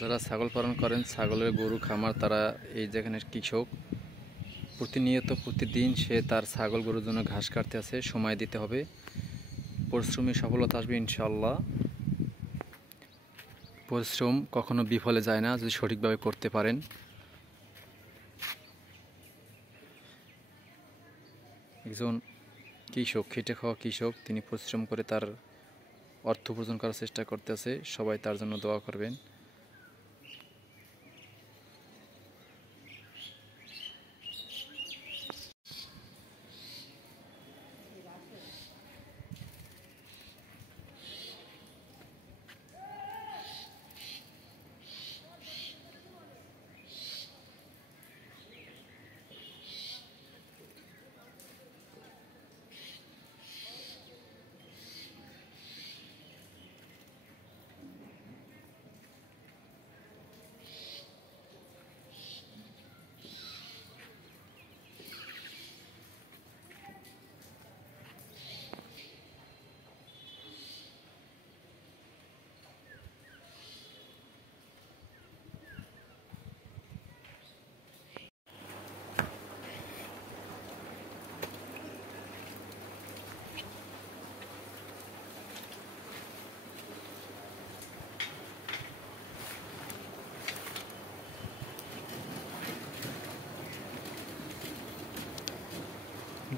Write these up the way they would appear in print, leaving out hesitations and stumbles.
যারা ছাগল পালন করেন, ছাগলের গরু খামার, তারা এই যেখানে কৃষক প্রতিনিয়ত প্রতিদিন সে তার ছাগল গরুর জন্য ঘাস কাটতে আছে, সময় দিতে হবে, পরিশ্রমে সফলতা আসবে ইনশাআল্লাহ। পরিশ্রম কখনো বিফলে যায় না যদি সঠিকভাবে করতে পারেন। একজন কৃষক, খেটে খাওয়া কৃষক, তিনি পরিশ্রম করে তার অর্থ উপার্জন করার চেষ্টা করতেছে। সবাই তার জন্য দোয়া করবেন।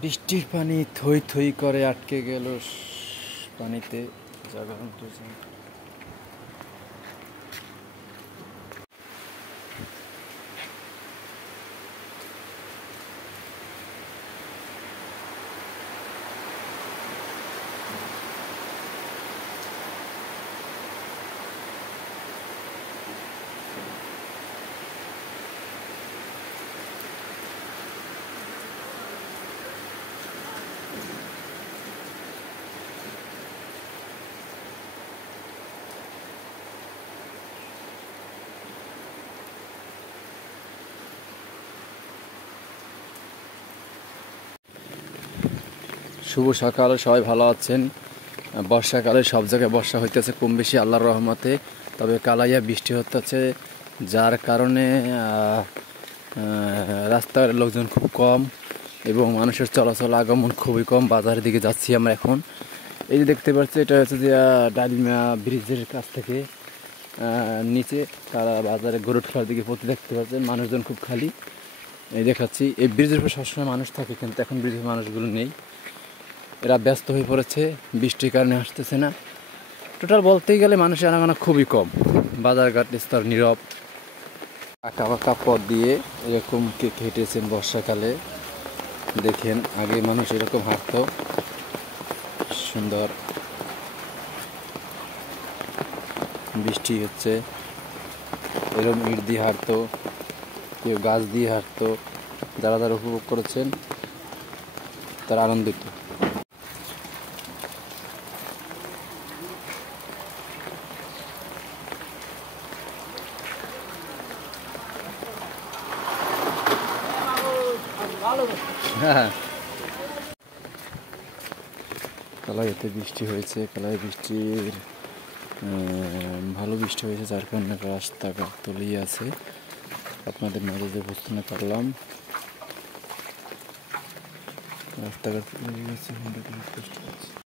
বৃষ্টির পানি থই থই করে আটকে গেল পানিতে। জাগরণ শুভ সকাল, সবাই ভালো আছেন। বর্ষাকালে সব জায়গায় বর্ষা হইতেছে কম বেশি আল্লাহর রহমতে, তবে কালাইয়া বৃষ্টি হতেছে, যার কারণে রাস্তার লোকজন খুব কম এবং মানুষের চলাচল আগমন খুবই কম। বাজারের দিকে যাচ্ছি আমরা এখন। এই যে দেখতে পাচ্ছি, এটা হচ্ছে যে ডালিমা ব্রিজের কাছ থেকে নিচে তারা বাজারে গরুট খাওয়ার দিকে পথে দেখতে পাচ্ছেন, মানুষজন খুব খালি। এই দেখাচ্ছি, এই ব্রিজের উপর সবসময় মানুষ থাকে, কিন্তু এখন ব্রিজের মানুষগুলো নেই, এরা ব্যস্ত হয়ে পড়েছে, বৃষ্টির কারণে আসতেছে না। টোটাল বলতেই গেলে মানুষের আনাগোনা খুবই কম, বাজারঘাট স্তর নীরব। আঁকা বাঁকা পথ দিয়ে এরকম কে হেঁটেছেন বর্ষাকালে, দেখেন আগে মানুষ এরকম হাঁটতো, সুন্দর বৃষ্টি হচ্ছে, এরকম ইট দিয়ে হাঁটতো, কেউ গাছ দিয়ে হাঁটতো। যারা যারা উপভোগ করেছেন তারা আনন্দিত। হ্যাঁ, কালাইতে বৃষ্টি হয়েছে, কালাই বৃষ্টির ভালো বৃষ্টি হয়েছে, যার কারণে রাস্তাঘাট তলিয়ে আছে। আপনাদের মাঝে যে বুঝতে পারলাম, রাস্তাঘাট তলিয়ে গেছে।